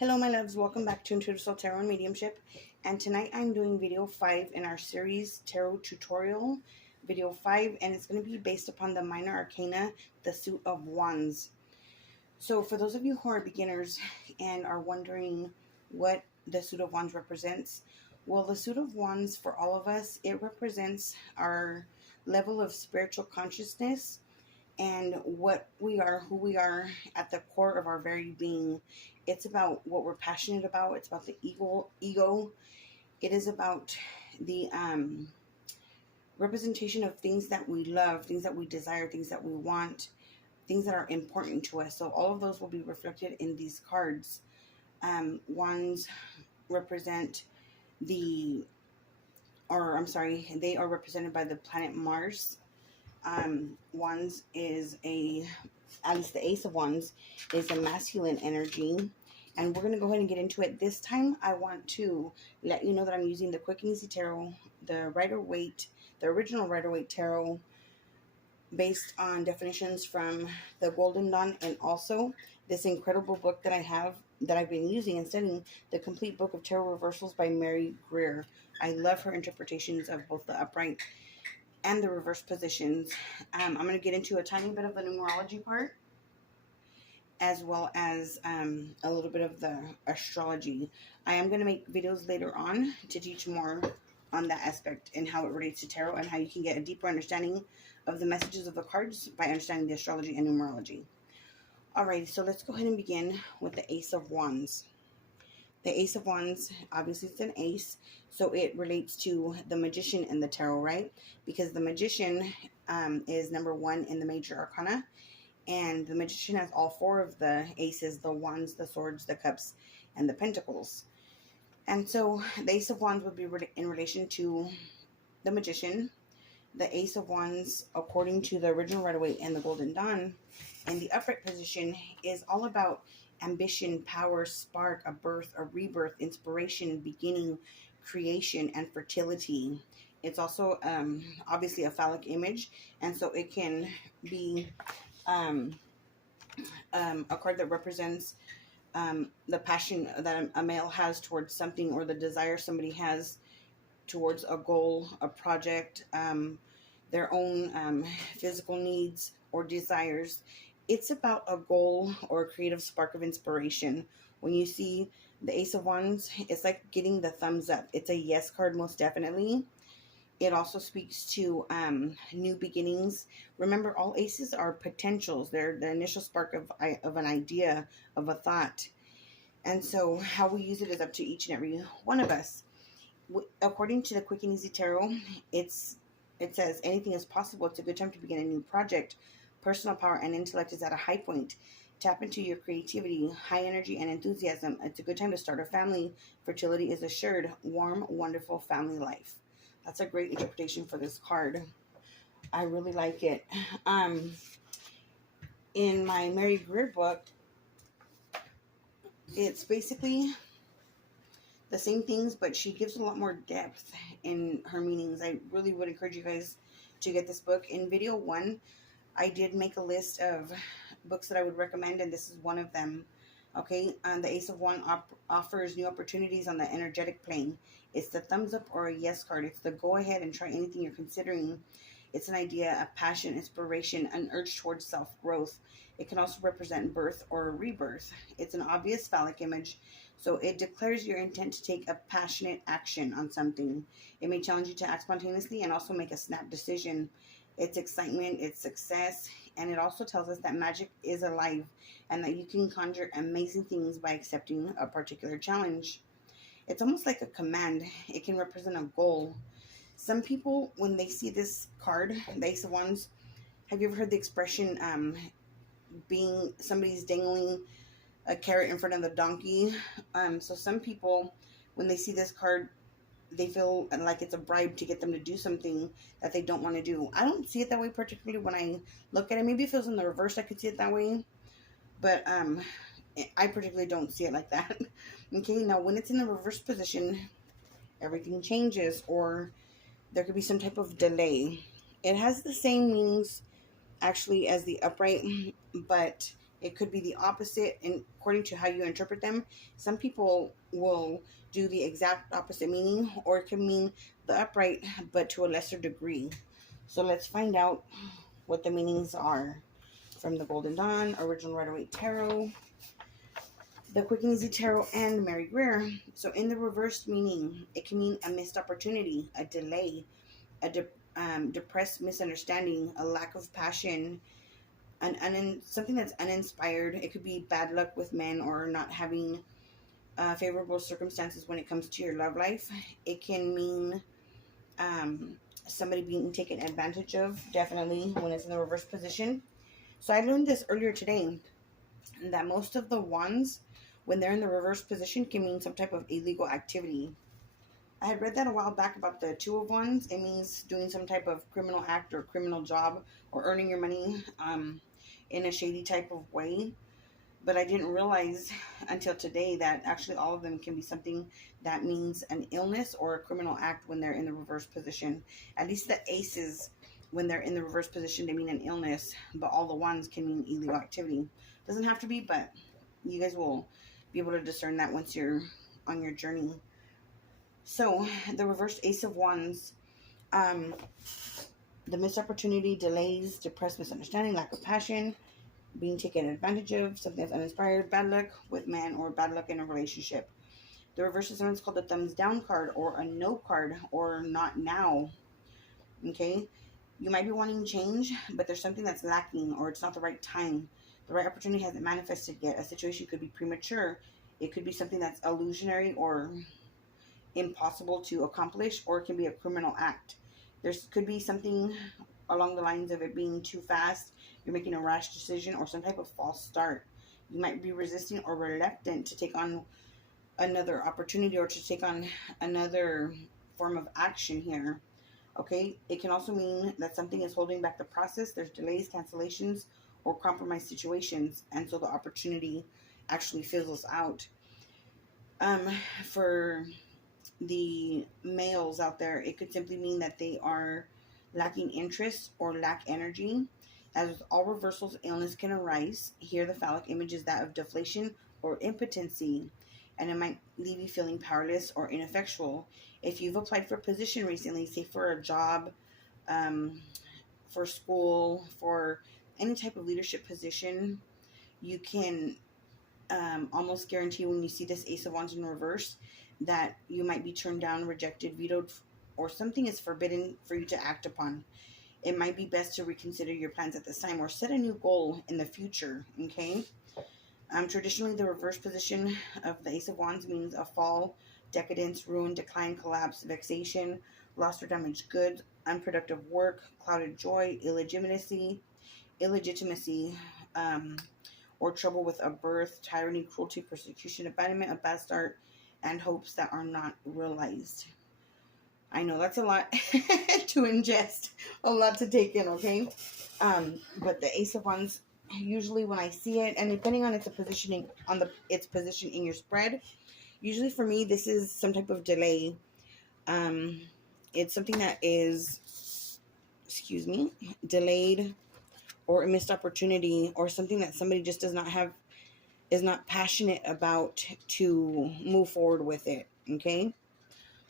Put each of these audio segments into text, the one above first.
Hello my loves, welcome back to Intuitive Soul Tarot and Mediumship, and tonight I'm doing video 5 in our series Tarot Tutorial, video 5, and it's going to be based upon the Minor Arcana, the Suit of Wands. So for those of you who are beginners and are wondering what the Suit of Wands represents, well, the Suit of Wands for all of us, it represents our level of spiritual consciousness and what we are, who we are at the core of our very being. It's about what we're passionate about. It's about the ego. It is about the representation of things that we love, things that we desire, things that we want, things that are important to us. So all of those will be reflected in these cards. Wands represent they are represented by the planet Mars. Wands is at least the Ace of Wands is a masculine energy, and we're going to go ahead and get into it. This time I want to let you know that I'm using the Quick and Easy Tarot, the original Rider-Waite Tarot, based on definitions from the Golden Dawn, and also this incredible book that I've been using and studying, the Complete Book of Tarot Reversals by Mary Greer. I love her interpretations of both the upright and the reverse positions. I'm going to get into a tiny bit of the numerology part, as well as a little bit of the astrology. I am going to make videos later on to teach more on that aspect and how it relates to tarot, and how you can get a deeper understanding of the messages of the cards by understanding the astrology and numerology. Alright, so let's go ahead and begin with the Ace of Wands. The Ace of Wands, obviously it's an ace, so it relates to the Magician in the tarot, right? Because the Magician is number 1 in the Major Arcana, and the Magician has all 4 of the aces: the Wands, the Swords, the Cups, and the Pentacles. And so the Ace of Wands would be in relation to the Magician. The Ace of Wands, according to the original Rider-Waite and the Golden Dawn, in the upright position, is all about ambition, power, spark, a birth, a rebirth, inspiration, beginning, creation, and fertility. It's also obviously a phallic image, and so it can be a card that represents the passion that a male has towards something, or the desire somebody has towards a goal, a project, their own physical needs or desires. It's about a goal or a creative spark of inspiration. When you see the Ace of Wands, it's like getting the thumbs up. It's a yes card, most definitely. It also speaks to new beginnings. Remember, all aces are potentials. They're the initial spark of an idea, of a thought. And so how we use it is up to each and every one of us. According to the Quick and Easy Tarot, it says anything is possible. It's a good time to begin a new project. Personal power and intellect is at a high point. Tap into your creativity, high energy, and enthusiasm. It's a good time to start a family. Fertility is assured. Warm, wonderful family life. That's a great interpretation for this card. I really like it. In my Mary Greer book, it's basically the same things, but she gives a lot more depth in her meanings. I really would encourage you guys to get this book. In video 1, I did make a list of books that I would recommend, and this is one of them. Okay, the Ace of Wands offers new opportunities on the energetic plane. It's the thumbs up or a yes card. It's the go ahead and try anything you're considering. It's an idea, a passion, inspiration, an urge towards self-growth. It can also represent birth or a rebirth. It's an obvious phallic image, so it declares your intent to take a passionate action on something. It may challenge you to act spontaneously and also make a snap decision. It's excitement, it's success, and it also tells us that magic is alive and that you can conjure amazing things by accepting a particular challenge. It's almost like a command. It can represent a goal. Some people, when they see this card, the Ace of Wands, have you ever heard the expression, somebody's dangling a carrot in front of the donkey? So some people, when they see this card, they feel like it's a bribe to get them to do something that they don't want to do. I don't see it that way particularly when I look at it. Maybe if it was in the reverse, I could see it that way. But I particularly don't see it like that. Okay, now when it's in the reverse position, everything changes, or there could be some type of delay. It has the same meanings actually as the upright, but It could be the opposite, and according to how you interpret them. Some people will do the exact opposite meaning, or it can mean the upright, but to a lesser degree. So let's find out what the meanings are from the Golden Dawn, Original Rider-Waite Tarot, the Quick and Easy Tarot, and Mary Greer. So in the reversed meaning, it can mean a missed opportunity, a delay, a depressed misunderstanding, a lack of passion, something that's uninspired. It could be bad luck with men, or not having favorable circumstances when it comes to your love life. It can mean somebody being taken advantage of, definitely, when it's in the reverse position. So I learned this earlier today, that most of the wands, when they're in the reverse position, can mean some type of illegal activity. I had read that a while back about the Two of Wands. It means doing some type of criminal act or criminal job, or earning your money in a shady type of way. But I didn't realize until today that actually all of them can be something that means an illness or a criminal act when they're in the reverse position. At least the aces, when they're in the reverse position, they mean an illness, but all the wands can mean illegal activity. Doesn't have to be, but you guys will be able to discern that once you're on your journey. So the reversed Ace of Wands, the missed opportunity, delays, depressed misunderstanding, lack of passion, being taken advantage of, something that's uninspired, bad luck with man, or bad luck in a relationship. The reverse is sometimes called a thumbs down card, or a no card, or not now. Okay, you might be wanting change, but there's something that's lacking, or it's not the right time. The right opportunity hasn't manifested yet. A situation could be premature. It could be something that's illusionary or impossible to accomplish, or it can be a criminal act. There could be something along the lines of it being too fast, you're making a rash decision, or some type of false start. You might be resisting or reluctant to take on another opportunity, or to take on another form of action here. Okay, it can also mean that something is holding back the process. There's delays, cancellations, or compromised situations, and so the opportunity actually fizzles out. For the males out there, it could simply mean that they are lacking interest or lack energy. As with all reversals, illness can arise. Here, the phallic image is that of deflation or impotency, and it might leave you feeling powerless or ineffectual. If you've applied for a position recently, say for a job, for school, for any type of leadership position, you can almost guarantee when you see this Ace of Wands in reverse that you might be turned down, rejected, vetoed, or something is forbidden for you to act upon. It might be best to reconsider your plans at this time, or set a new goal in the future, okay? Traditionally, the reverse position of the Ace of Wands means a fall, decadence, ruin, decline, collapse, vexation, lost or damaged goods, unproductive work, clouded joy, illegitimacy, or trouble with a birth, tyranny, cruelty, persecution, abandonment, a bad start, and hopes that are not realized. I know that's a lot to ingest, a lot to take in, okay? But the Ace of Wands, usually when I see it, and depending on its positioning, its position in your spread, usually for me this is some type of delay. It's something that is, delayed, or a missed opportunity, or something that somebody just is not passionate about to move forward with it. Okay,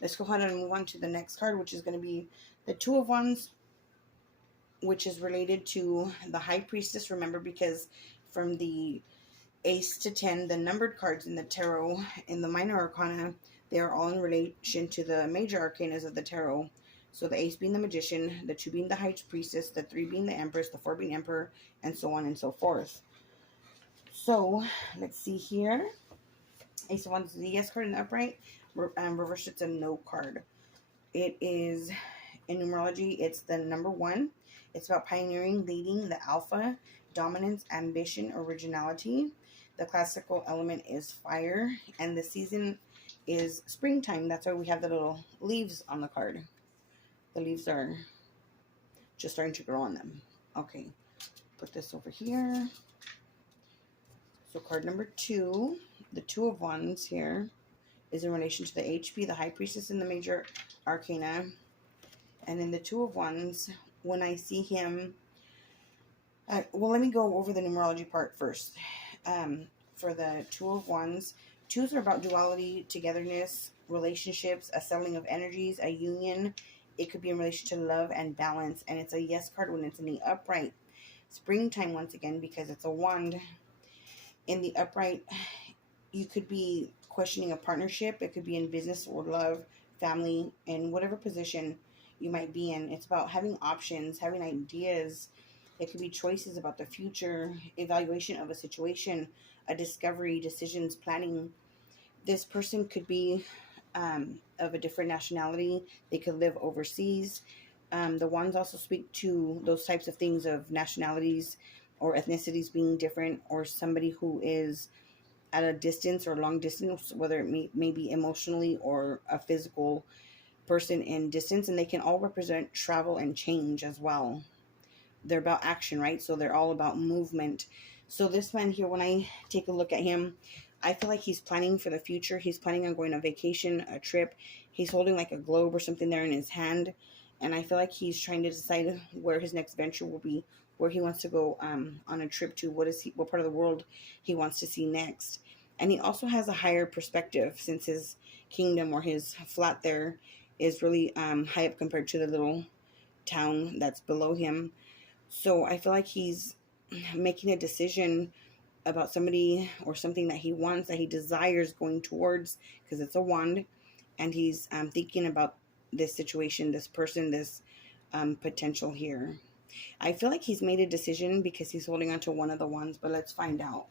let's go ahead and move on to the next card, which is going to be the Two of Wands, which is related to the High Priestess. Remember, because from the Ace to 10, the numbered cards in the tarot, in the minor arcana, they are all in relation to the major arcanas of the tarot. So the Ace being the Magician, the 2 being the High Priestess, the 3 being the Empress, the 4 being Emperor, and so on and so forth. So let's see here. Ace of Wands is the yes card in the upright. Reverse, it's a no card. It is, in numerology, it's the number 1. It's about pioneering, leading, the alpha, dominance, ambition, originality. The classical element is fire, and the season is springtime. That's why we have the little leaves on the card. The leaves are just starting to grow on them. Okay, put this over here. So card number 2, the Two of Wands here, is in relation to the HP, the High Priestess, in the major arcana. And in the Two of Wands, when I see him Well, let me go over the numerology part first. For the Two of Wands, twos are about duality, togetherness, relationships, a settling of energies, a union. It could be in relation to love and balance, and it's a yes card when it's in the upright. Springtime once again, because it's a wand. In the upright, you could be questioning a partnership. It could be in business or love, family, in whatever position you might be in. It's about having options, having ideas. It could be choices about the future, evaluation of a situation, a discovery, decisions, planning. This person could be of a different nationality. They could live overseas. The wands also speak to those types of things of nationalities or ethnicities being different, or somebody who is at a distance or long distance, whether it may be emotionally or a physical person in distance. And they can all represent travel and change as well. They're about action, right? So they're all about movement. So this man here, when I take a look at him, I feel like he's planning for the future. He's planning on going on vacation, a trip. He's holding like a globe or something there in his hand. And I feel like he's trying to decide where his next venture will be, where he wants to go on a trip to, what part of the world he wants to see next. And he also has a higher perspective, since his kingdom or his flat there is really high up compared to the little town that's below him. So I feel like he's making a decision about somebody or something that he wants, that he desires going towards, because it's a wand. And he's thinking about this situation, this person, this potential here. I feel like he's made a decision because he's holding on to one of the wands, but let's find out.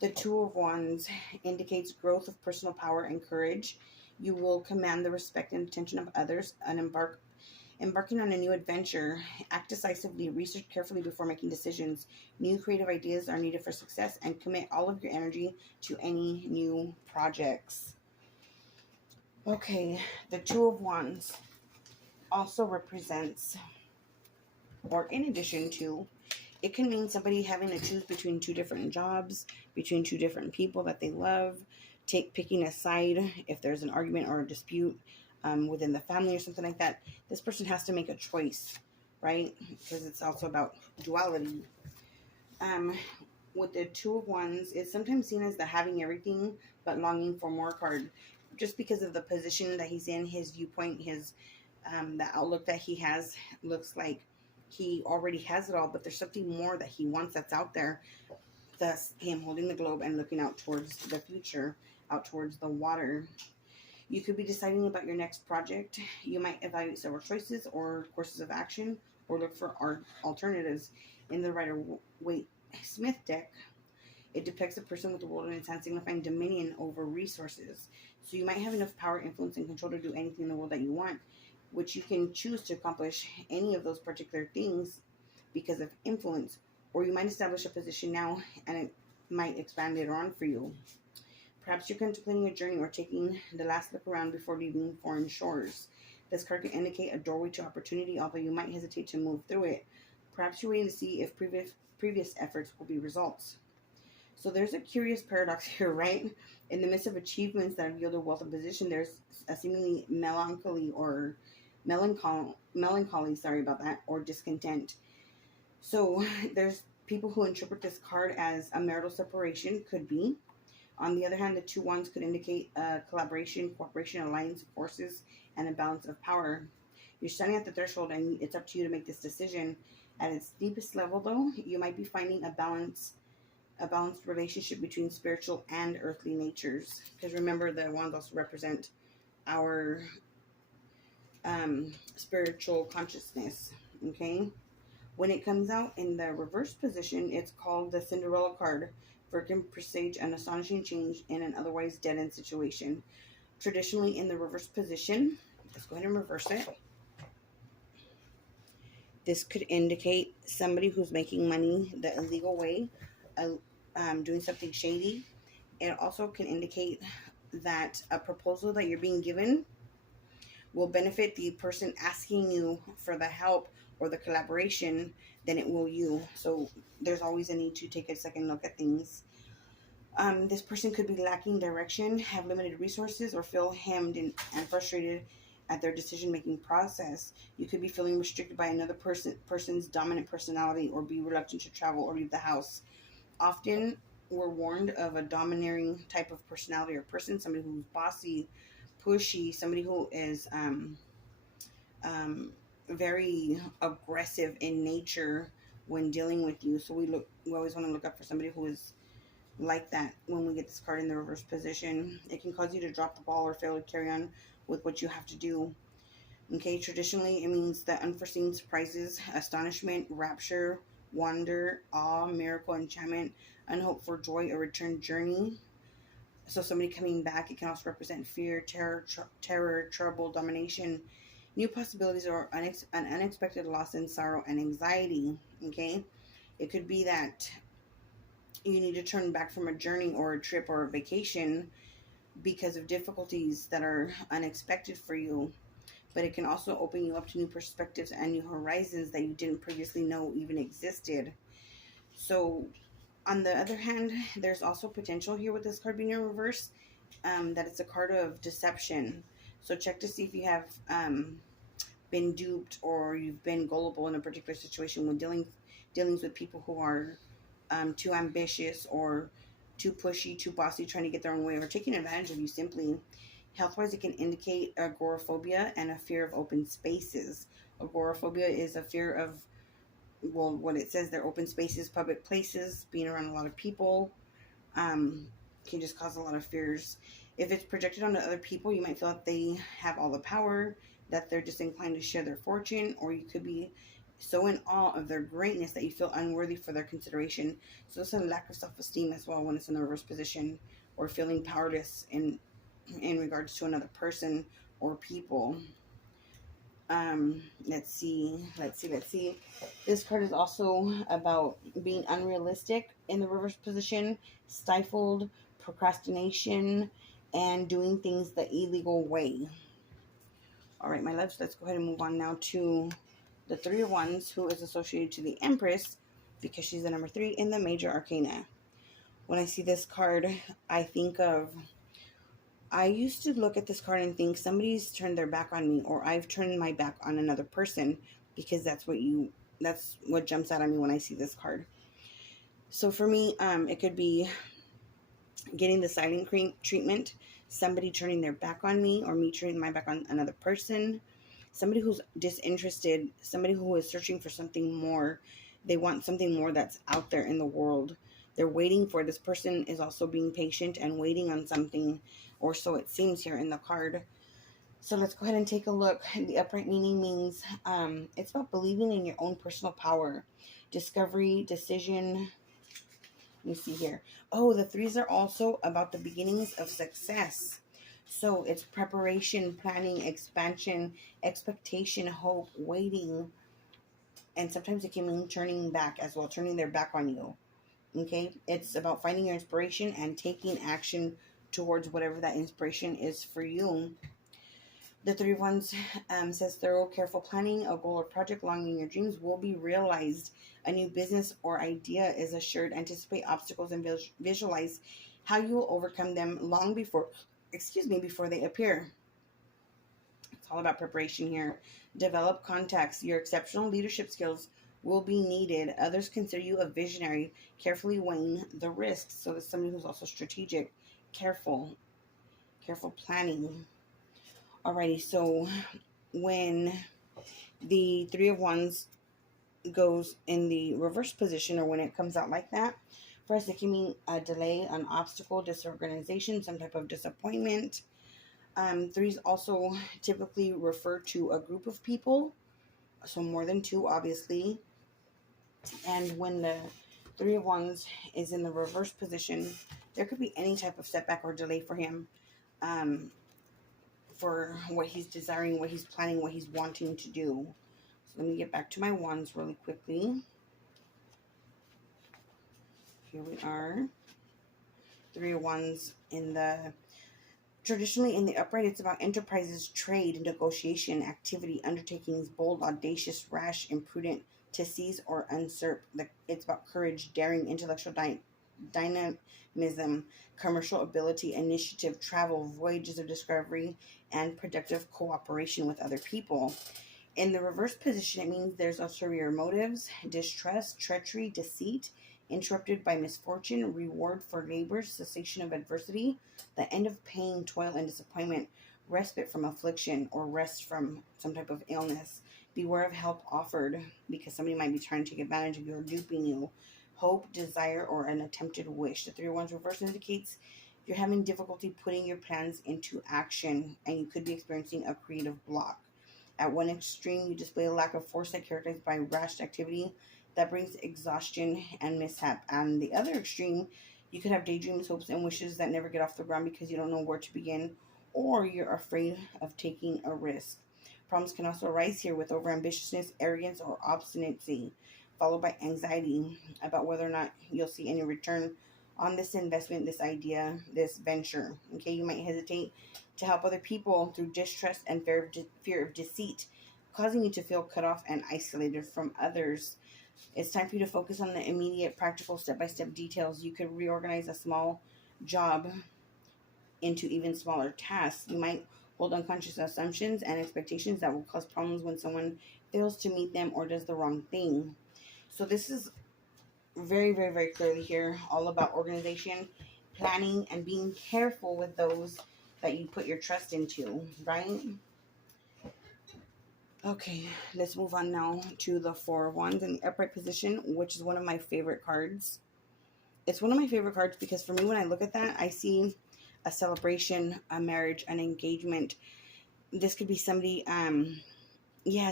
The Two of Wands indicates growth of personal power and courage. You will command the respect and attention of others and embarking on a new adventure. Act decisively, research carefully before making decisions. New creative ideas are needed for success, and commit all of your energy to any new projects. Okay, the Two of Wands also represents, or in addition to, it can mean somebody having to choose between two different jobs, between two different people that they love, picking a side if there's an argument or a dispute within the family or something like that. This person has to make a choice, right? Because it's also about duality. With the Two of Wands, it's sometimes seen as the having everything but longing for more card, just because of the position that he's in, his viewpoint, his the outlook that he has. Looks like he already has it all, but there's something more that he wants that's out there. Thus, him holding the globe and looking out towards the future, out towards the water. You could be deciding about your next project. You might evaluate several choices or courses of action, or look for alternatives. In the Rider-Waite-Smith deck, it depicts a person with the world in its hand, signifying dominion over resources. So you might have enough power, influence, and control to do anything in the world that you want, which you can choose to accomplish any of those particular things because of influence. Or you might establish a position now, and it might expand later on for you. Perhaps you're contemplating a journey or taking the last look around before leaving foreign shores. This card can indicate a doorway to opportunity, although you might hesitate to move through it. Perhaps you're waiting to see if previous efforts will be results. So there's a curious paradox here, right? In the midst of achievements that have yielded wealth and position, there's a seemingly melancholy, or discontent. So there's people who interpret this card as a marital separation, could be. On the other hand, the Two Wands could indicate collaboration, cooperation, alliance of forces, and a balance of power. You're standing at the threshold, and it's up to you to make this decision. At its deepest level, though, you might be finding a balanced relationship between spiritual and earthly natures. Because remember, the wands also represent our spiritual consciousness. Okay? When it comes out in the reverse position, it's called the Cinderella card, for it can presage an astonishing change in an otherwise dead-end situation. Traditionally, in the reverse position, let's go ahead and reverse it. This could indicate somebody who's making money the illegal way, doing something shady. It also can indicate that a proposal that you're being given will benefit the person asking you for the help or the collaboration than it will you. So there's always a need to take a second look at things. This person could be lacking direction, have limited resources, or feel hemmed and frustrated at their decision-making process. You could be feeling restricted by another person's dominant personality, or be reluctant to travel or leave the house. Often, we're warned of a domineering type of personality or person, somebody who's bossy, pushy, somebody who is very aggressive in nature when dealing with you. So we always want to look up for somebody who is like that. When we get this card in the reverse position, it can cause you to drop the ball or fail to carry on with what you have to do. Okay, traditionally it means that unforeseen surprises, astonishment, rapture, wonder, awe, miracle, enchantment, unhoped for joy, a return journey. So somebody coming back. It can also represent fear, terror, trouble, domination, new possibilities, or an unexpected loss and sorrow and anxiety. Okay, it could be that you need to turn back from a journey or a trip or a vacation because of difficulties that are unexpected for you. But it can also open you up to new perspectives and new horizons that you didn't previously know even existed. So, on the other hand, there's also potential here with this card being in reverse, that it's a card of deception. So check to see if you have been duped, or you've been gullible in a particular situation when dealings with people who are too ambitious or too pushy, too bossy, trying to get their own way, or taking advantage of you simply. Health-wise, it can indicate agoraphobia and a fear of open spaces. Agoraphobia is a fear of, well, what it says, they're open spaces, public places, being around a lot of people, can just cause a lot of fears. If it's projected onto other people, you might feel that they have all the power, that they're disinclined to share their fortune, or you could be so in awe of their greatness that you feel unworthy for their consideration. So it's a lack of self-esteem as well when it's in the reverse position, or feeling powerless in regards to another person or people. Let's see. This card is also about being unrealistic in the reverse position, stifled, procrastination, and doing things the illegal way. All right, my loves, let's go ahead and move on now to the Three of Wands, who is associated to the Empress because she's the number 3 in the major arcana. When I see this card, I used to look at this card and think somebody's turned their back on me, or I've turned my back on another person, because that's what jumps out at me when I see this card. So for me, it could be getting the silent treatment, somebody turning their back on me, or me turning my back on another person, somebody who's disinterested, somebody who is searching for something more. They want something more that's out there in the world. They're waiting for, this person is also being patient and waiting on something, or so it seems here in the card. So let's go ahead and take a look. The upright meaning means it's about believing in your own personal power, discovery, decision. Let me see here. Oh, the 3s are also about the beginnings of success. So it's preparation, planning, expansion, expectation, hope, waiting. And sometimes it can mean turning back as well, turning their back on you. Okay, it's about finding your inspiration and taking action towards whatever that inspiration is for you. The 3 of Wands says thorough, careful planning, a goal or project along in your dreams will be realized. A new business or idea is assured. Anticipate obstacles and visualize how you will overcome them long before they appear. It's all about preparation here. Develop contacts. Your exceptional leadership skills will be needed. Others consider you a visionary, carefully weighing the risks. So there's somebody who's also strategic, careful planning. Alrighty, so when the 3 of Wands goes in the reverse position, or when it comes out like that, for us it can mean a delay, an obstacle, disorganization, some type of disappointment. 3s also typically refer to a group of people, so more than 2, obviously. And when the 3 of Wands is in the reverse position, there could be any type of setback or delay for him, for what he's desiring, what he's planning, what he's wanting to do. So let me get back to my wands really quickly. Here we are. 3 of Wands in the, traditionally in the upright, it's about enterprises, trade, negotiation, activity, undertakings, bold, audacious, rash, imprudent, to seize or usurp. It's about courage, daring, intellectual dynamism, commercial ability, initiative, travel, voyages of discovery, and productive cooperation with other people. In the reverse position, it means there's ulterior motives, distrust, treachery, deceit, interrupted by misfortune, reward for labor, cessation of adversity, the end of pain, toil, and disappointment, respite from affliction, or rest from some type of illness. Beware of help offered, because somebody might be trying to take advantage of you or duping you. Hope, desire, or an attempted wish. The 3 of Wands reverse indicates you're having difficulty putting your plans into action, and you could be experiencing a creative block. At one extreme, you display a lack of foresight characterized by rash activity that brings exhaustion and mishap. And the other extreme, you could have daydreams, hopes, and wishes that never get off the ground because you don't know where to begin, or you're afraid of taking a risk. Problems can also arise here with overambitiousness, arrogance, or obstinacy, followed by anxiety about whether or not you'll see any return on this investment, this idea, this venture. Okay, you might hesitate to help other people through distrust and fear of deceit, causing you to feel cut off and isolated from others. It's time for you to focus on the immediate, practical, step-by-step details. You could reorganize a small job into even smaller tasks. You might hold unconscious assumptions and expectations that will cause problems when someone fails to meet them or does the wrong thing. So this is very, very, very clearly here all about organization, planning, and being careful with those that you put your trust into, right? Okay, let's move on now to the 4 of Wands in the upright position, which is one of my favorite cards. It's one of my favorite cards because for me, when I look at that, I see a celebration, a marriage, an engagement. This could be somebody,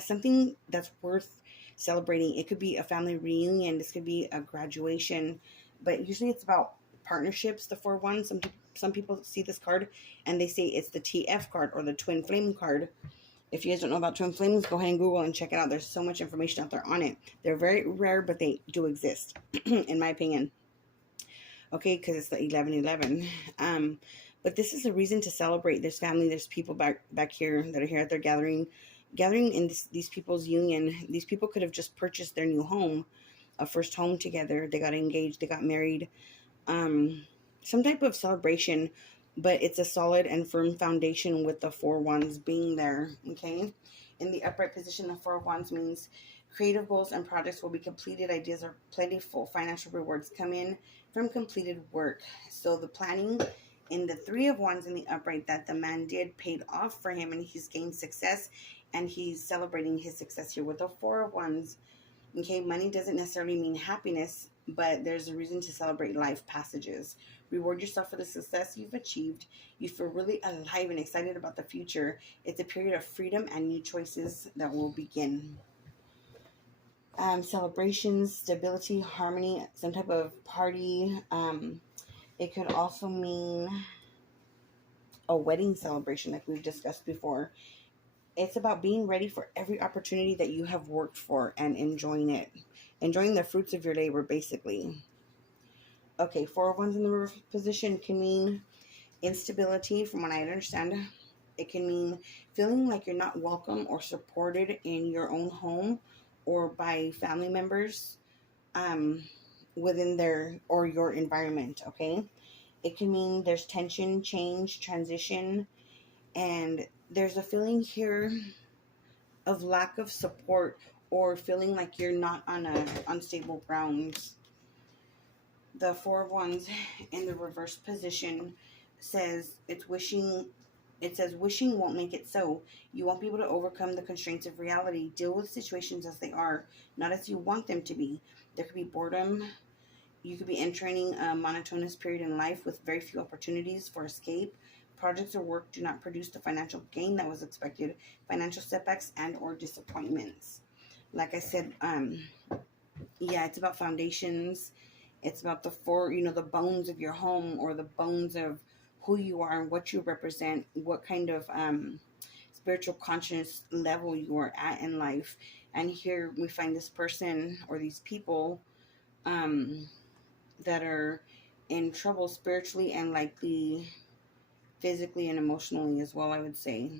something that's worth celebrating. It could be a family reunion. This could be a graduation, but usually it's about partnerships. The 4 of Wands. Some people see this card and they say it's the TF card or the twin flame card. If you guys don't know about twin flames, go ahead and Google and check it out. There's so much information out there on it. They're very rare, but they do exist, in my opinion. Okay, because it's the 11:11. But this is a reason to celebrate. There's family, there's people back here that are here at their gathering in these people's union. These people could have just purchased their new home, a first home together. They got engaged, they got married. Some type of celebration, but it's a solid and firm foundation with the 4 Wands being there, okay? In the upright position, the 4 of Wands means creative goals and projects will be completed. Ideas are plentiful. Financial rewards come in from completed work. So the planning in the 3 of Wands in the upright that the man did paid off for him, and he's gained success, and he's celebrating his success here with the 4 of Wands. Okay, money doesn't necessarily mean happiness, but there's a reason to celebrate life passages. Reward yourself for the success you've achieved. You feel really alive and excited about the future. It's a period of freedom and new choices that will begin. Celebrations, stability, harmony, some type of party. It could also mean a wedding celebration like we've discussed before. It's about being ready for every opportunity that you have worked for and enjoying it. Enjoying the fruits of your labor, basically. Okay, 4 of Wands in the reverse position can mean instability, from what I understand. It can mean feeling like you're not welcome or supported in your own home or by family members within their or your environment, okay? It can mean there's tension, change, transition, and there's a feeling here of lack of support or feeling like you're not on a unstable grounds. The 4 of Wands in the reverse position says wishing won't make it so. You won't be able to overcome the constraints of reality. Deal with situations as they are, not as you want them to be. There could be boredom. You could be entering a monotonous period in life with very few opportunities for escape. Projects or work do not produce the financial gain that was expected. Financial setbacks and or disappointments. Like I said, it's about foundations. It's about the bones of your home, or the bones of who you are and what you represent, what kind of spiritual conscious level you are at in life. And here we find this person or these people that are in trouble spiritually and likely physically and emotionally as well, I would say.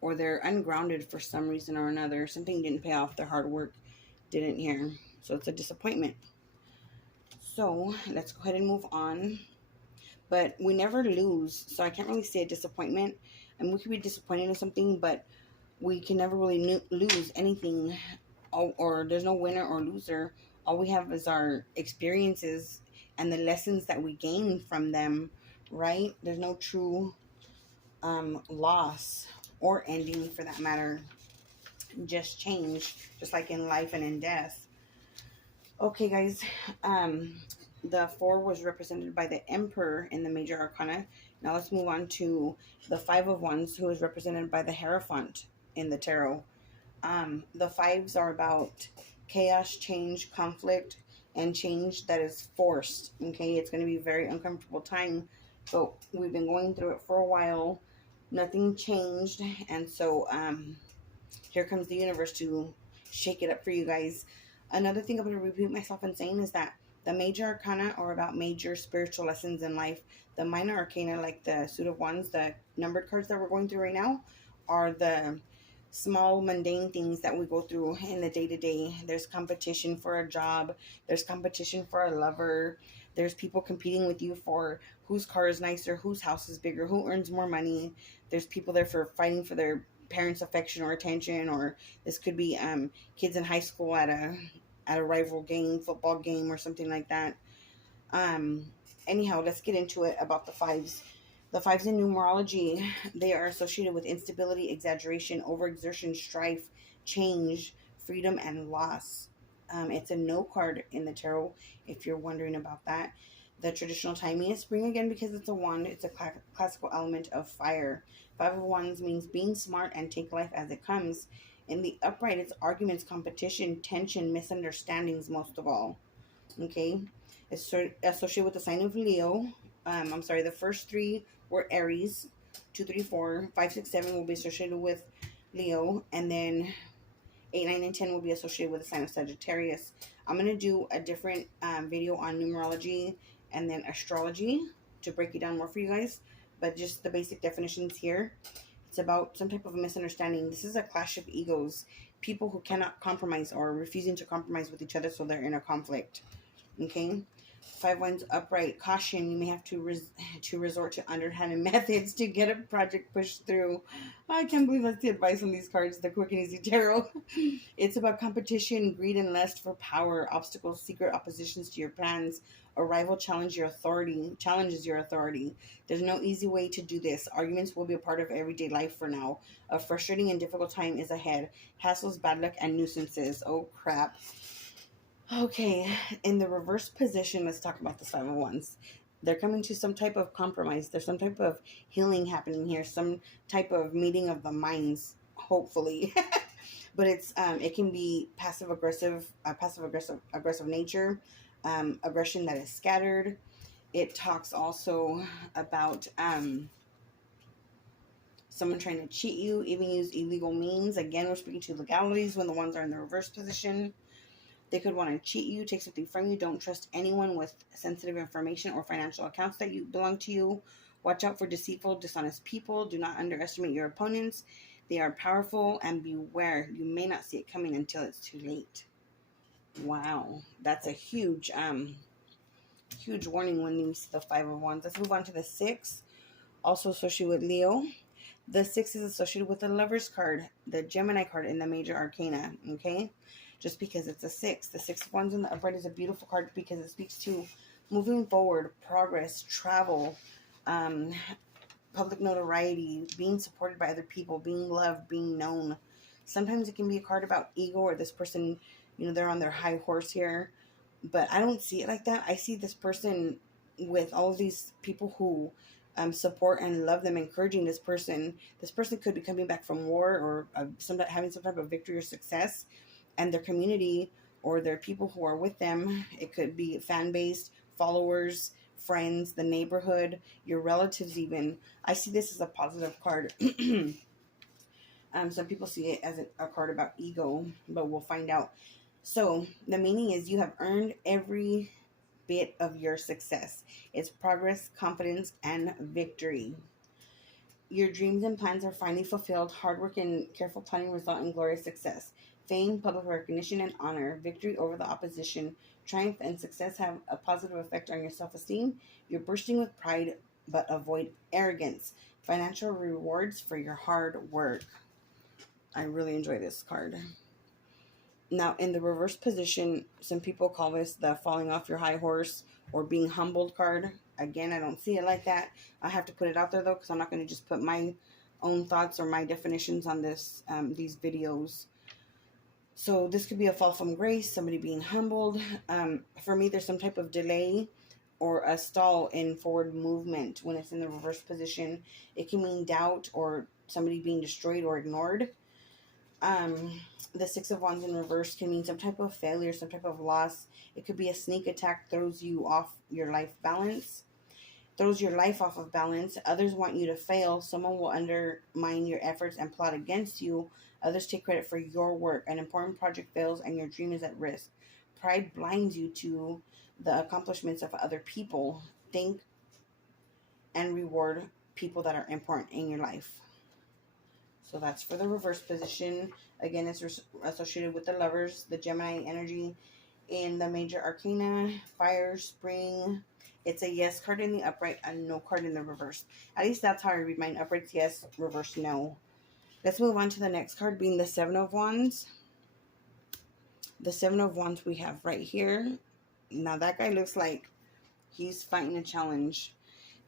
Or they're ungrounded for some reason or another. Something didn't pay off. Their hard work didn't here. So it's a disappointment. So let's go ahead and move on. But we never lose, so I can't really say a disappointment. And we could be disappointed in something, but we can never really lose anything, or there's no winner or loser. All we have is our experiences and the lessons that we gain from them, right? There's no true loss or ending, for that matter. Just change, just like in life and in death. Okay, guys. The 4 was represented by the Emperor in the Major Arcana. Now let's move on to the 5 of Wands, who is represented by the Hierophant in the Tarot. The 5s are about chaos, change, conflict, and change that is forced. Okay, it's going to be a very uncomfortable time. So we've been going through it for a while. Nothing changed, and so here comes the universe to shake it up for you guys. Another thing I'm going to repeat myself in saying is that the major arcana are about major spiritual lessons in life. The minor arcana, like the suit of wands, the numbered cards that we're going through right now, are the small mundane things that we go through in the day-to-day. There's competition for a job. There's competition for a lover. There's people competing with you for whose car is nicer, whose house is bigger, who earns more money. There's people there for fighting for their parents' affection or attention, or this could be kids in high school at a rival game, football game, or something like that. Anyhow, let's get into it about the 5s. The 5s in numerology, they are associated with instability, exaggeration, overexertion, strife, change, freedom, and loss. It's a no card in the tarot, if you're wondering about that. The traditional timing is spring again because it's a wand. It's a classical element of fire. 5 of Wands means being smart and take life as it comes. In the upright, it's arguments, competition, tension, misunderstandings, most of all. Okay? It's associated with the sign of Leo. The first 3 were Aries. 2, 3, 4. 5, 6, 7 will be associated with Leo. And then 8, 9, and 10 will be associated with the sign of Sagittarius. I'm going to do a different video on numerology and then astrology to break it down more for you guys. But just the basic definitions here. It's about some type of misunderstanding. This is a clash of egos. People who cannot compromise or refusing to compromise with each other, so they're in a conflict. Okay? 5 Wands upright. Caution. You may have to resort to underhanded methods to get a project pushed through. I can't believe that's the advice on these cards, the Quick and Easy Tarot. It's about competition, greed, and lust for power, obstacles, secret oppositions to your plans. A rival challenges your authority. There's no easy way to do this. Arguments will be a part of everyday life for now. A frustrating and difficult time is ahead. Hassles, bad luck, and nuisances. Oh, crap. Okay, in the reverse position, let's talk about the 5 of Wands. They're coming to some type of compromise. There's some type of healing happening here. Some type of meeting of the minds, hopefully. But it can be passive aggressive nature, aggression that is scattered. It talks also about someone trying to cheat you, even use illegal means. Again, we're speaking to legalities when the ones are in the reverse position. They could want to cheat you, take something from you. Don't trust anyone with sensitive information or financial accounts that belong to you. Watch out for deceitful, dishonest people. Do not underestimate your opponents. They are powerful, and beware. You may not see it coming until it's too late. Wow, that's a huge warning when you see the 5 of Wands. Let's move on to the 6, also associated with Leo. The 6 is associated with the Lover's card, the Gemini card in the Major Arcana, okay? Just because it's a 6. The 6 of Wands in the upright is a beautiful card because it speaks to moving forward, progress, travel, public notoriety, being supported by other people, being loved, being known. Sometimes it can be a card about ego, or this person, they're on their high horse here. But I don't see it like that. I see this person with all of these people who support and love them, encouraging this person. This person could be coming back from war, or having some type of victory or success. And their community or their people who are with them, it could be fan-based, followers, friends, the neighborhood, your relatives even. I see this as a positive card. Some people see it as a card about ego, but we'll find out. So the meaning is you have earned every bit of your success. It's progress, confidence, and victory. Your dreams and plans are finally fulfilled. Hard work and careful planning result in glorious success. Fame, public recognition, and honor, victory over the opposition, triumph, and success have a positive effect on your self-esteem. You're bursting with pride, but avoid arrogance. Financial rewards for your hard work. I really enjoy this card. Now, in the reverse position, some people call this the falling off your high horse or being humbled card. Again, I don't see it like that. I have to put it out there, though, because I'm not going to just put my own thoughts or my definitions on this these videos. So this could be a fall from grace, somebody being humbled. For me, there's some type of delay or a stall in forward movement when it's in the reverse position. It can mean doubt or somebody being destroyed or ignored. The Six of Wands in reverse can mean some type of failure, some type of loss. It could be a sneak attack, throws you off your life balance. Throws your life off of balance. Others want you to fail. Someone will undermine your efforts and plot against you. Others take credit for your work. An important project fails and your dream is at risk. Pride blinds you to the accomplishments of other people. Think and reward people that are important in your life. So that's for the reverse position. Again, it's associated with the Lovers, the Gemini energy. In the major arcana, fire, spring. It's a yes card in the upright, a no card in the reverse. At least that's how I read mine. Upright's yes, reverse no. Let's move on to the next card, being the Seven of Wands. The Seven of Wands we have right here. Now that guy looks like he's fighting a challenge.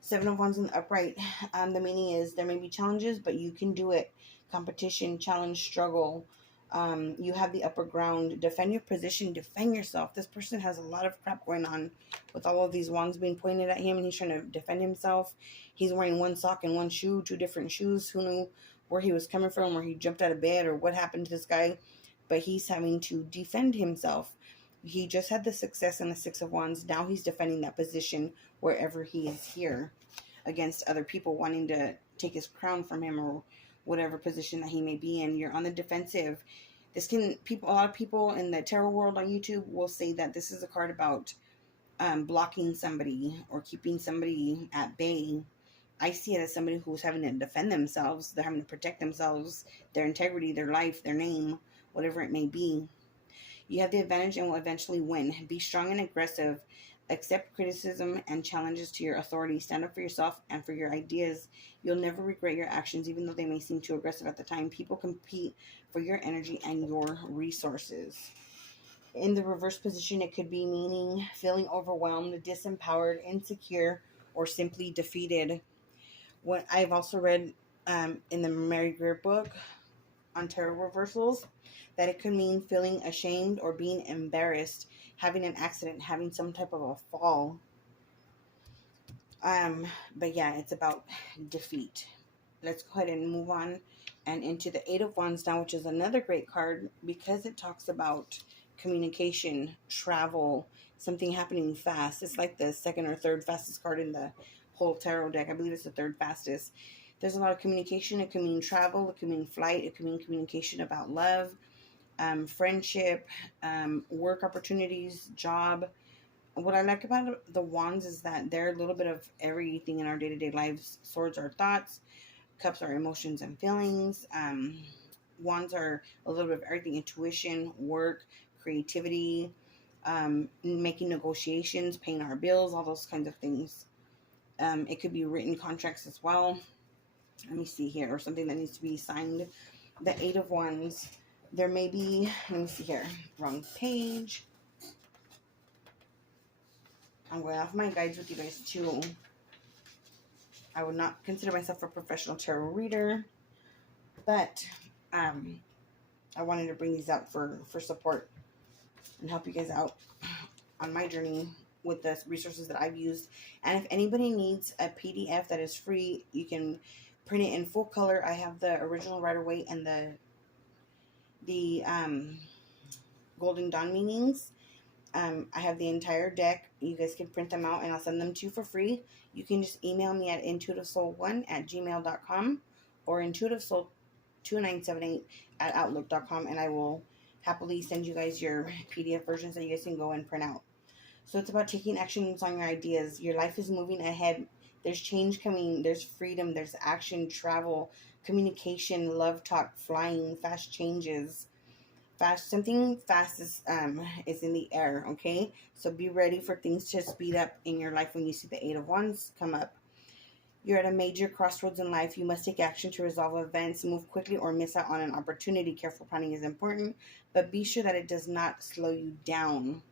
Seven of Wands in the upright. The meaning is there may be challenges, but you can do it. Competition, challenge, struggle. You have the upper ground. Defend your position. Defend yourself. This person has a lot of crap going on with all of these wands being pointed at him, and he's trying to defend himself. He's wearing one sock and one shoe, two different shoes. Who knew where he was coming from, or he jumped out of bed, or what happened to this guy? But he's having to defend himself. He just had the success in the Six of Wands. Now he's defending that position wherever he is here against other people wanting to take his crown from him, or whatever position that he may be in. You're on the defensive. A lot of people in the tarot world on YouTube will say that this is a card about blocking somebody or keeping somebody at bay. I see it as somebody who's having to defend themselves. They're having to protect themselves, their integrity, their life, their name, whatever it may be. You have the advantage and will eventually win. Be strong and aggressive. Accept criticism and challenges to your authority. Stand up for yourself and for your ideas. You'll never regret your actions, even though they may seem too aggressive at the time. People compete for your energy and your resources. In the reverse position, it could be meaning feeling overwhelmed, disempowered, insecure, or simply defeated. What I've also read in the Mary Greer book on tarot reversals, that it could mean feeling ashamed or being embarrassed, having an accident, having some type of a fall. But yeah, it's about defeat. Let's go ahead and move on and into the Eight of Wands now, which is another great card because it talks about communication, travel, something happening fast. It's like the second or third fastest card in the whole tarot deck. I believe it's the third fastest. There's a lot of communication. It can mean travel. It can mean flight. It can mean communication about love, friendship, work opportunities, job. What I like about the wands is that they're a little bit of everything in our day-to-day lives. Swords are thoughts. Cups are emotions and feelings. Wands are a little bit of everything. Intuition, work, creativity, making negotiations, paying our bills, all those kinds of things. It could be written contracts as well. Let me see here. Or something that needs to be signed. The Eight of Wands. There may be, let me see here. Wrong page. I'm going off my guides with you guys too. I would not consider myself a professional tarot reader. But I wanted to bring these out for support and help you guys out on my journey with the resources that I've used. And if anybody needs a PDF that is free, you can print it in full color. I have the original Rider-Waite and the Golden Dawn meanings. I have the entire deck. You guys can print them out and I'll send them to you for free. You can just email me at intuitivesoul1@gmail.com or intuitivesoul2978@outlook.com, and I will happily send you guys your PDF versions that you guys can go and print out. So it's about taking actions on your ideas. Your life is moving ahead. There's change coming. There's freedom. There's action, travel, communication, love talk, flying, fast changes. Something fast is in the air, okay? So be ready for things to speed up in your life when you see the Eight of Wands come up. You're at a major crossroads in life. You must take action to resolve events, move quickly, or miss out on an opportunity. Careful planning is important, but be sure that it does not slow you down,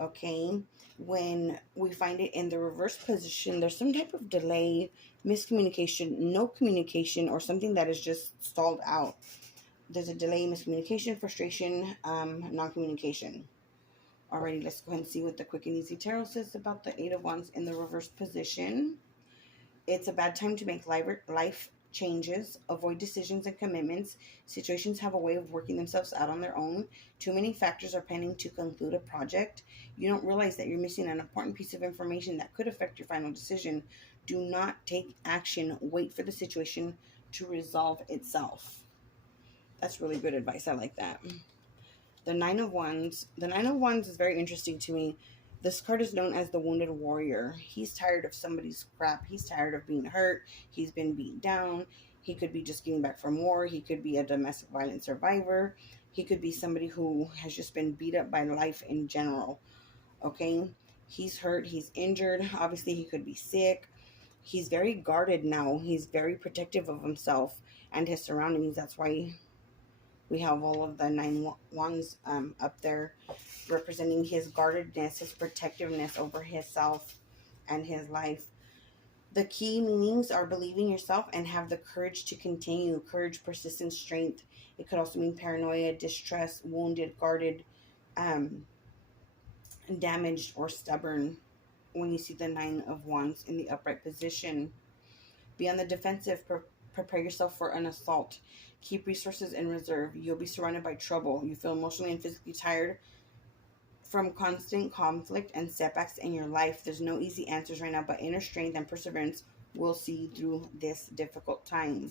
okay? When we find it in the reverse position, there's some type of delay, miscommunication, no communication, or something that is just stalled out. There's a delay, miscommunication, frustration, non-communication. Alrighty, let's go ahead and see what the Quick and Easy Tarot says about the Eight of Wands in the reverse position. It's a bad time to make life changes. Avoid decisions and commitments. Situations have a way of working themselves out on their own. Too many factors are pending to conclude a project. You don't realize that you're missing an important piece of information that could affect your final decision. Do not take action. Wait for the situation to resolve itself. That's really good advice. I like that. The Nine of Wands. The Nine of Wands is very interesting to me. This card is known as the Wounded Warrior. He's tired of somebody's crap. He's tired of being hurt. He's been beaten down. He could be just getting back from war. He could be a domestic violence survivor. He could be somebody who has just been beat up by life in general. Okay? He's hurt. He's injured. Obviously, he could be sick. He's very guarded now. He's very protective of himself and his surroundings. That's why we have all of the Nine Wands up there, representing his guardedness, his protectiveness over himself and his life. The key meanings are believe in yourself and have the courage to continue. Courage, persistence, strength. It could also mean paranoia, distrust, wounded, guarded, damaged, or stubborn when you see the Nine of Wands in the upright position. Be on the defensive. Prepare yourself for an assault. Keep resources in reserve. You'll be surrounded by trouble. You feel emotionally and physically tired from constant conflict and setbacks in your life. There's no easy answers right now, but inner strength and perseverance will see you through this difficult time.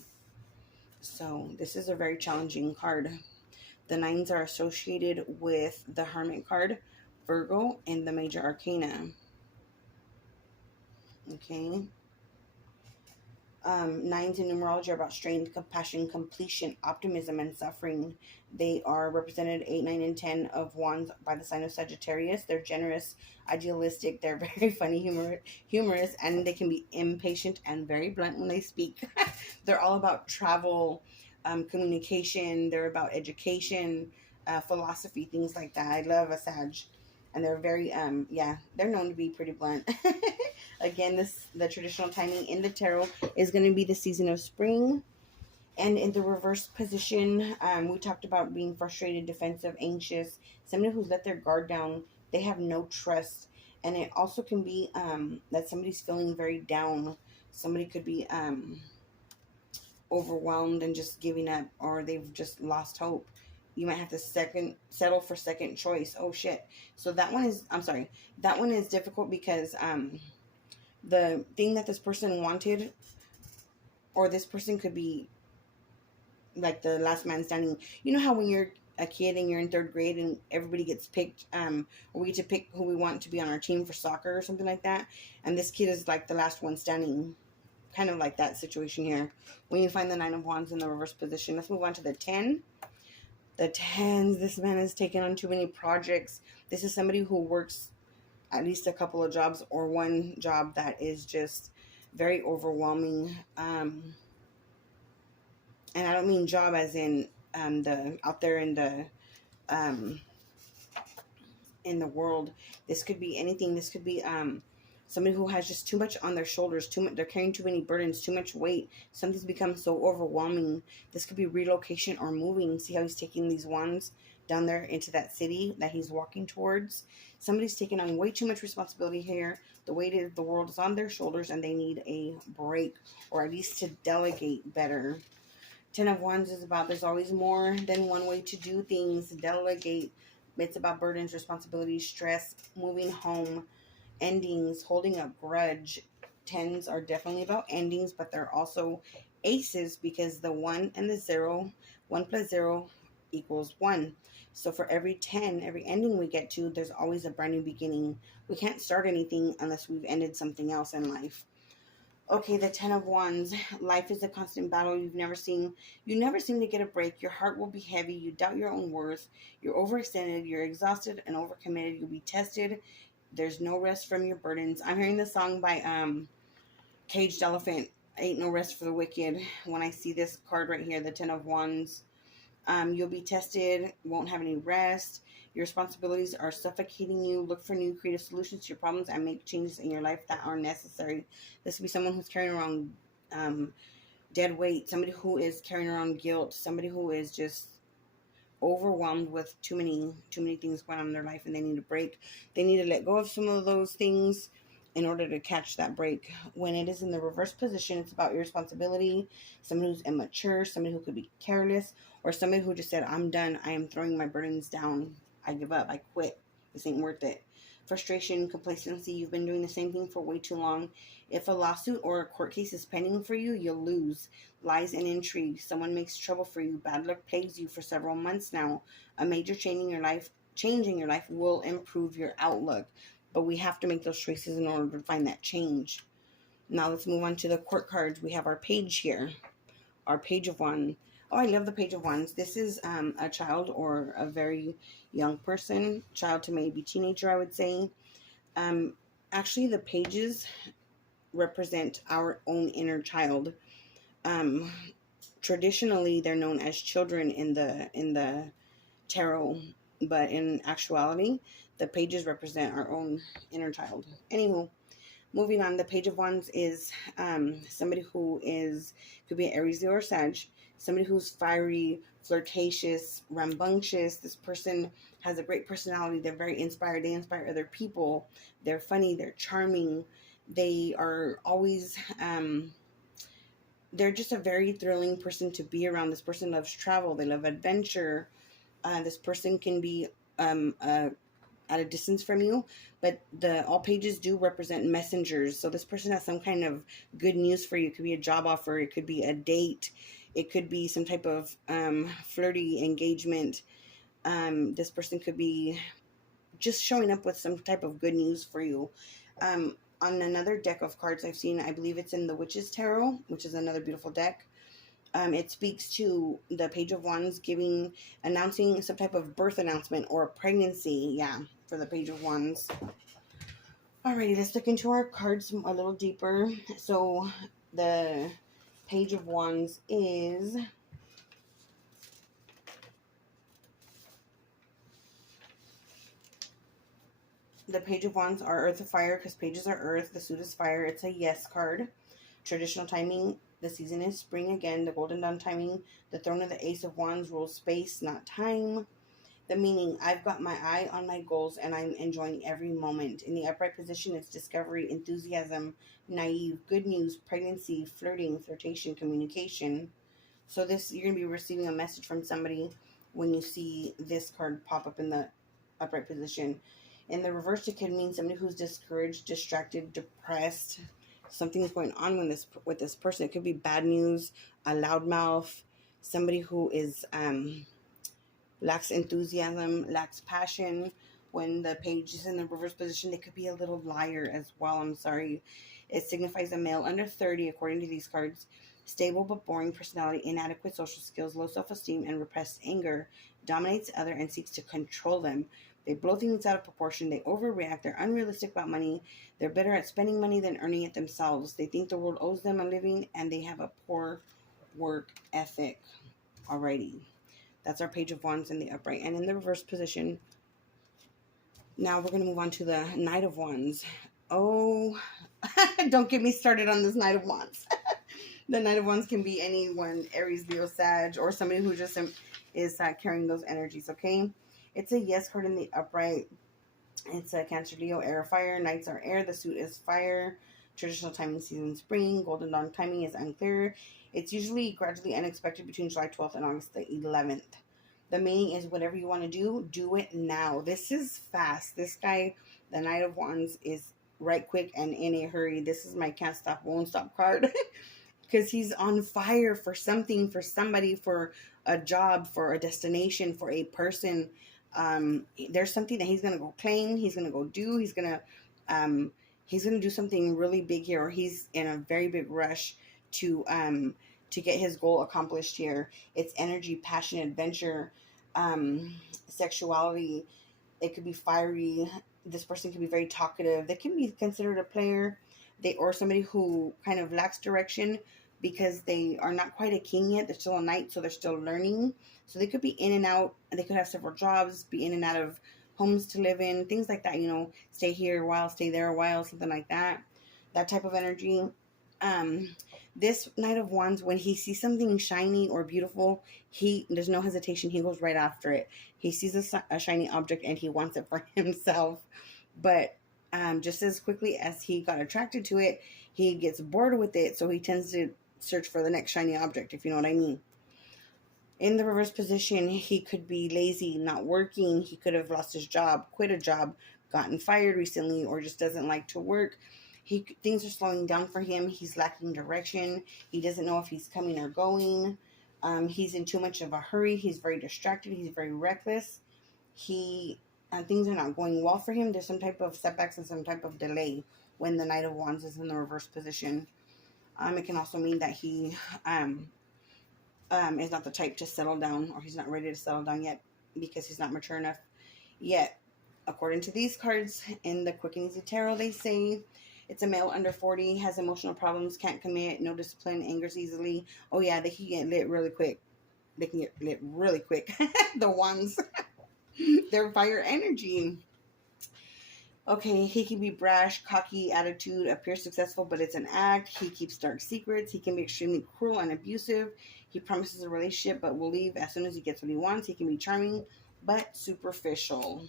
So this is a very challenging card. The nines are associated with the Hermit card, Virgo, and the Major Arcana. Okay. Nines in numerology are about strength, compassion, completion, optimism, and suffering. They are represented 8, 9, and 10 of Wands by the sign of Sagittarius. They're generous, idealistic. They're very funny, humorous, and they can be impatient and very blunt when they speak. They're all about travel, communication. They're about education, philosophy, things like that. I love a Sag. And they're very, they're known to be pretty blunt. Again, the traditional timing in the tarot is going to be the season of spring. And in the reverse position, we talked about being frustrated, defensive, anxious, somebody who's let their guard down. They have no trust. And it also can be that somebody's feeling very down. Somebody could be overwhelmed and just giving up, or they've just lost hope. You might have to settle for second choice. Oh shit. So that one is, that one is difficult because the thing that this person wanted, or this person could be like the last man standing. You know how when you're a kid and you're in 3rd grade and everybody gets picked, or we get to pick who we want to be on our team for soccer or something like that, and this kid is like the last one standing. Kind of like that situation here. When you find the 9 of Wands in the reverse position, let's move on to the 10. The 10s, this man has taken on too many projects. This is somebody who works at least a couple of jobs, or one job that is just very overwhelming. And I don't mean job as in the out there in the world. This could be anything. This could be somebody who has just too much on their shoulders, they're carrying too many burdens, too much weight. Something's become so overwhelming. This could be relocation or moving. See how he's taking these wands down there into that city that he's walking towards. Somebody's taking on way too much responsibility here. The weight of the world is on their shoulders and they need a break, or at least to delegate better. 10 of Wands is about there's always more than one way to do things. Delegate. It's about burdens, responsibilities, stress, moving home, endings, holding a grudge. 10s are definitely about endings, but they're also aces because the 1 and the 0, 1 plus 0 equals 1. So for every 10, every ending we get to, there's always a brand new beginning. We can't start anything unless we've ended something else in life. Okay, the Ten of Wands. Life is a constant battle. You never seem to get a break. Your heart will be heavy. You doubt your own worth. You're overextended. You're exhausted and overcommitted. You'll be tested. There's no rest from your burdens. I'm hearing the song by Caged Elephant. Ain't no rest for the wicked. When I see this card right here, the Ten of Wands, you'll be tested. Won't have any rest. Your responsibilities are suffocating you. Look for new creative solutions to your problems and make changes in your life that are necessary. This would be someone who's carrying around dead weight, somebody who is carrying around guilt, somebody who is just overwhelmed with too many things going on in their life, and they need a break. They need to let go of some of those things in order to catch that break. When it is in the reverse position, it's about irresponsibility, somebody who's immature, somebody who could be careless, or somebody who just said, I'm done, I am throwing my burdens down, I give up, I quit, this ain't worth it. Frustration, complacency, you've been doing the same thing for way too long. If a lawsuit or a court case is pending for you, you'll lose. Lies and intrigue, someone makes trouble for you, bad luck plagues you for several months now. A major change in your life will improve your outlook. But we have to make those choices in order to find that change. Now let's move on to the court cards. We have our page here. Our Page of Wands. Oh, I love the Page of Wands. This is a child or a very young person. Child to maybe teenager, I would say. Actually, the pages represent our own inner child. Traditionally, they're known as children in the tarot. But in actuality, the pages represent our own inner child. Anywho, moving on, the Page of Wands is somebody who could be an Aries, Leo, or Sag. Somebody who's fiery, flirtatious, rambunctious. This person has a great personality. They're very inspired. They inspire other people. They're funny. They're charming. They are always... they're just a very thrilling person to be around. This person loves travel. They love adventure. This person can be at a distance from you, but all pages do represent messengers. So this person has some kind of good news for you. It could be a job offer. It could be a date. It could be some type of flirty engagement. This person could be just showing up with some type of good news for you. On another deck of cards I've seen, I believe it's in the Witch's Tarot, which is another beautiful deck. It speaks to the Page of Wands announcing some type of birth announcement or a pregnancy. Yeah, for the Page of Wands. Alrighty, let's look into our cards a little deeper. So the Page of Wands is... The Page of Wands are Earth of Fire, because pages are Earth. The suit is fire. It's a yes card. Traditional timing. The season is spring again. The Golden Dawn timing. The Throne of the Ace of Wands rules space, not time. The meaning, I've got my eye on my goals and I'm enjoying every moment. In the upright position, it's discovery, enthusiasm, naive, good news, pregnancy, flirting, flirtation, communication. So you're going to be receiving a message from somebody when you see this card pop up in the upright position. In the reverse, it can mean somebody who's discouraged, distracted, depressed. Something is going on with this person. It could be bad news, a loudmouth, somebody who is lacks enthusiasm, lacks passion. When the page is in the reverse position, they could be a little liar as well. I'm sorry. It signifies a male under 30, according to these cards. Stable but boring personality, inadequate social skills, low self-esteem, and repressed anger. Dominates others and seeks to control them. They blow things out of proportion. They overreact. They're unrealistic about money. They're better at spending money than earning it themselves. They think the world owes them a living, and they have a poor work ethic. Alrighty. That's our Page of Wands in the upright. And in the reverse position, now we're going to move on to the Knight of Wands. Oh, don't get me started on this Knight of Wands. The Knight of Wands can be anyone, Aries, Leo, Sag, or somebody who just is carrying those energies, okay? It's a yes card in the upright. It's a Cancer, Leo, air, fire. Knights are air. The suit is fire. Traditional timing, season, spring. Golden Dawn timing is unclear. It's usually gradually unexpected between July 12th and August the 11th. The meaning is whatever you want to do it now. This is fast. This guy, the Knight of Wands, is right quick and in a hurry. This is my can't stop, won't stop card. Because he's on fire for something, for somebody, for a job, for a destination, for a person. There's something that he's going to go claim. He's going to go do. he's going to do something really big here, or he's in a very big rush to get his goal accomplished here. It's energy, passion, adventure, sexuality. It could be fiery. This person could be very talkative. They can be considered a player. They, or somebody who kind of lacks direction because they are not quite a king yet. They're still a knight, so they're still learning. So they could be in and out. They could have several jobs, be in and out of homes to live in, things like that. You know, stay here a while, stay there a while, something like that. That type of energy. This Knight of Wands, when he sees something shiny or beautiful, there's no hesitation. He goes right after it. He sees a shiny object and he wants it for himself. But just as quickly as he got attracted to it, he gets bored with it. So he tends to search for the next shiny object, if you know what I mean. In the reverse position, he could be lazy, not working. He could have lost his job, quit a job, gotten fired recently, or just doesn't like to work. Things are slowing down for him. He's lacking direction. He doesn't know if he's coming or going. He's in too much of a hurry. He's very distracted. He's very reckless. Things are not going well for him. There's some type of setbacks and some type of delay when the Knight of Wands is in the reverse position. It can also mean that he is not the type to settle down, or he's not ready to settle down yet because he's not mature enough yet. According to these cards in the Quick and Easy Tarot, they say it's a male under 40, has emotional problems, can't commit, no discipline, angers easily. Oh yeah, they can get lit really quick. They can get lit really quick. The ones, they're fire energy. Okay, he can be brash, cocky, attitude, appear successful, but it's an act. He keeps dark secrets. He can be extremely cruel and abusive. He promises a relationship, but will leave as soon as he gets what he wants. He can be charming, but superficial.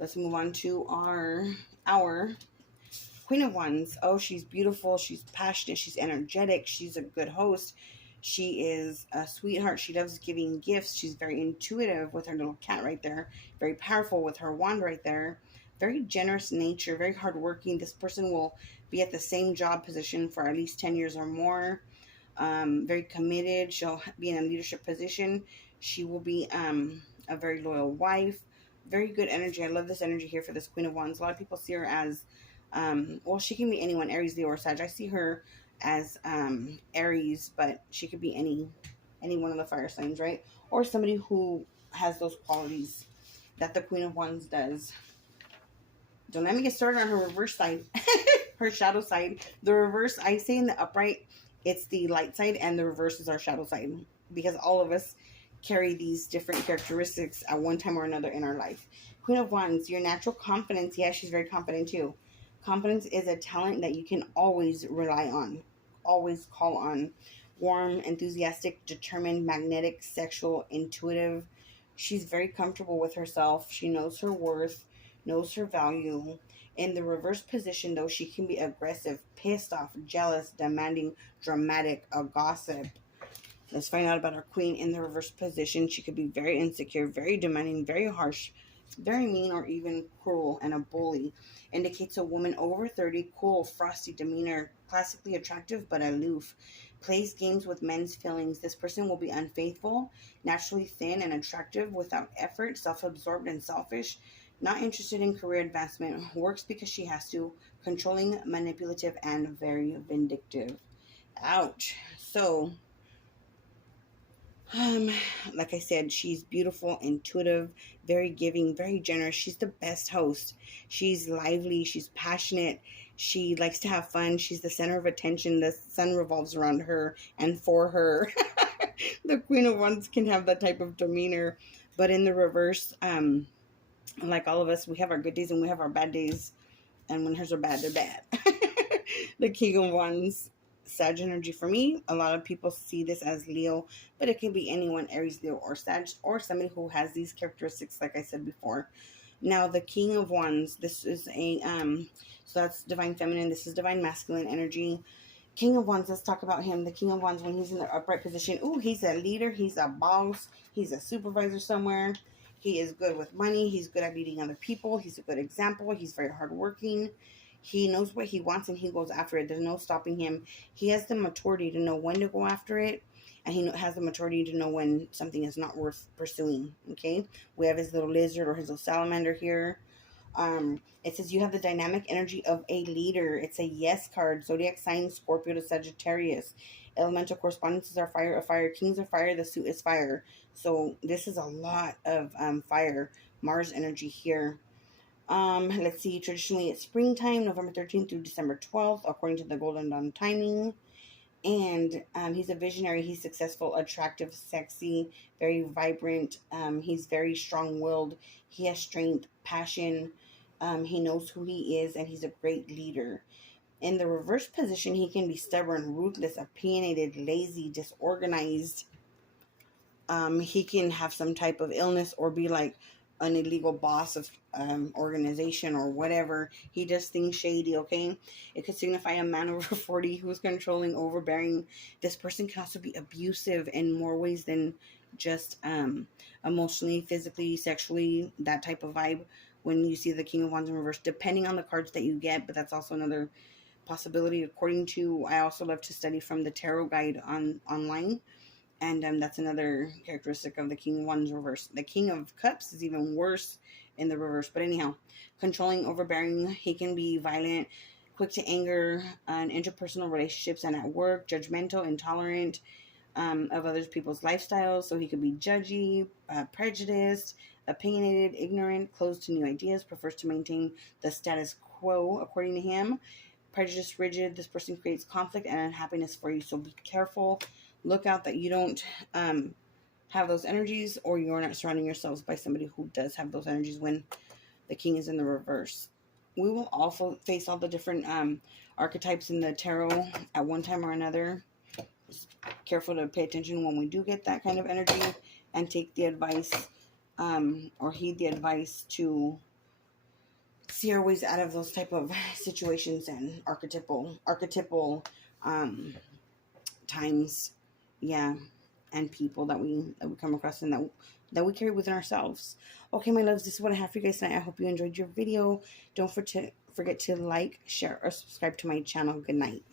Let's move on to our Queen of Wands. Oh, she's beautiful. She's passionate. She's energetic. She's a good host. She is a sweetheart. She loves giving gifts. She's very intuitive with her little cat right there. Very powerful with her wand right there. Very generous nature. Very hardworking. This person will be at the same job position for at least 10 years or more. Very committed. She'll be in a leadership position. She will be a very loyal wife. Very good energy. I love this energy here for this Queen of Wands. A lot of people see her as well, she can be anyone, Aries, Leo, or Sag. I see her as Aries, but she could be any one of the fire signs, right? Or somebody who has those qualities that the Queen of Wands does. Don't let me get started on her reverse side, her shadow side. The reverse, I say in the upright, it's the light side, and the reverse is our shadow side, because all of us carry these different characteristics at one time or another in our life. Queen of Wands, your natural confidence. Yeah, she's very confident too. Confidence is a talent that you can always rely on, always call on. Warm, enthusiastic, determined, magnetic, sexual, intuitive. She's very comfortable with herself. She knows her worth, knows her value. In the reverse position, though, she can be aggressive, pissed off, jealous, demanding, dramatic, a gossip. Let's find out about our queen in the reverse position. She could be very insecure, very demanding, very harsh, very mean, or even cruel, and a bully. Indicates a woman over 30, cool, frosty demeanor, classically attractive but aloof. Plays games with men's feelings. This person will be unfaithful, naturally thin and attractive, without effort, self-absorbed and selfish, not interested in career advancement, works because she has to, controlling, manipulative, and very vindictive. Ouch. So, like I said, she's beautiful, intuitive, very giving, very generous. She's the best host. She's lively. She's passionate. She likes to have fun. She's the center of attention. The sun revolves around her and for her. The Queen of Wands can have that type of demeanor, but in the reverse, like all of us, we have our good days and we have our bad days, and when hers are bad, they're bad. The King of Wands, Sag energy for me. A lot of people see this as Leo, but it can be anyone, Aries, Leo, or Sag, or somebody who has these characteristics, like I said before. Now, the King of Wands, this is a, so that's divine feminine, this is divine masculine energy. King of Wands, let's talk about him. The King of Wands, when he's in the upright position, ooh, he's a leader, he's a boss, he's a supervisor somewhere. He is good with money, he's good at leading other people, he's a good example, he's very hardworking. He knows what he wants and he goes after it. There's no stopping him. He has the maturity to know when to go after it, and he has the maturity to know when something is not worth pursuing. Okay, we have his little lizard or his little salamander here. It says you have the dynamic energy of a leader. It's a yes card. Zodiac sign Scorpio to Sagittarius. Elemental correspondences are fire. A fire. Kings are fire. The suit is fire. So this is a lot of fire. Mars energy here. Let's see. Traditionally, it's springtime, November 13th through December 12th, according to the Golden Dawn timing. And he's a visionary. He's successful, attractive, sexy, very vibrant. He's very strong-willed. He has strength, passion. He knows who he is, and he's a great leader. In the reverse position, he can be stubborn, ruthless, opinionated, lazy, disorganized. He can have some type of illness or be like an illegal boss of organization or whatever. He does things shady, okay? It could signify a man over 40 who's controlling, overbearing. This person can also be abusive in more ways than just emotionally, physically, sexually, that type of vibe when you see the King of Wands in reverse, depending on the cards that you get, but that's also another possibility. According to, I also love to study from the tarot guide online. And that's another characteristic of the King of Wands reverse. The King of Cups is even worse in the reverse. But anyhow, controlling, overbearing. He can be violent, quick to anger in interpersonal relationships and at work, judgmental, intolerant of other people's lifestyles. So he could be judgy, prejudiced, opinionated, ignorant, closed to new ideas, prefers to maintain the status quo, according to him. Prejudiced, rigid. This person creates conflict and unhappiness for you. So be careful. Look out that you don't have those energies, or you're not surrounding yourselves by somebody who does have those energies when the king is in the reverse. We will also face all the different archetypes in the tarot at one time or another. Just careful to pay attention when we do get that kind of energy and take the advice or heed the advice to see our ways out of those type of situations and archetypal times. Yeah, and people that we come across and that we carry within ourselves. Okay, my loves, this is what I have for you guys tonight. I hope you enjoyed your video. Don't forget to like, share, or subscribe to my channel. Good night.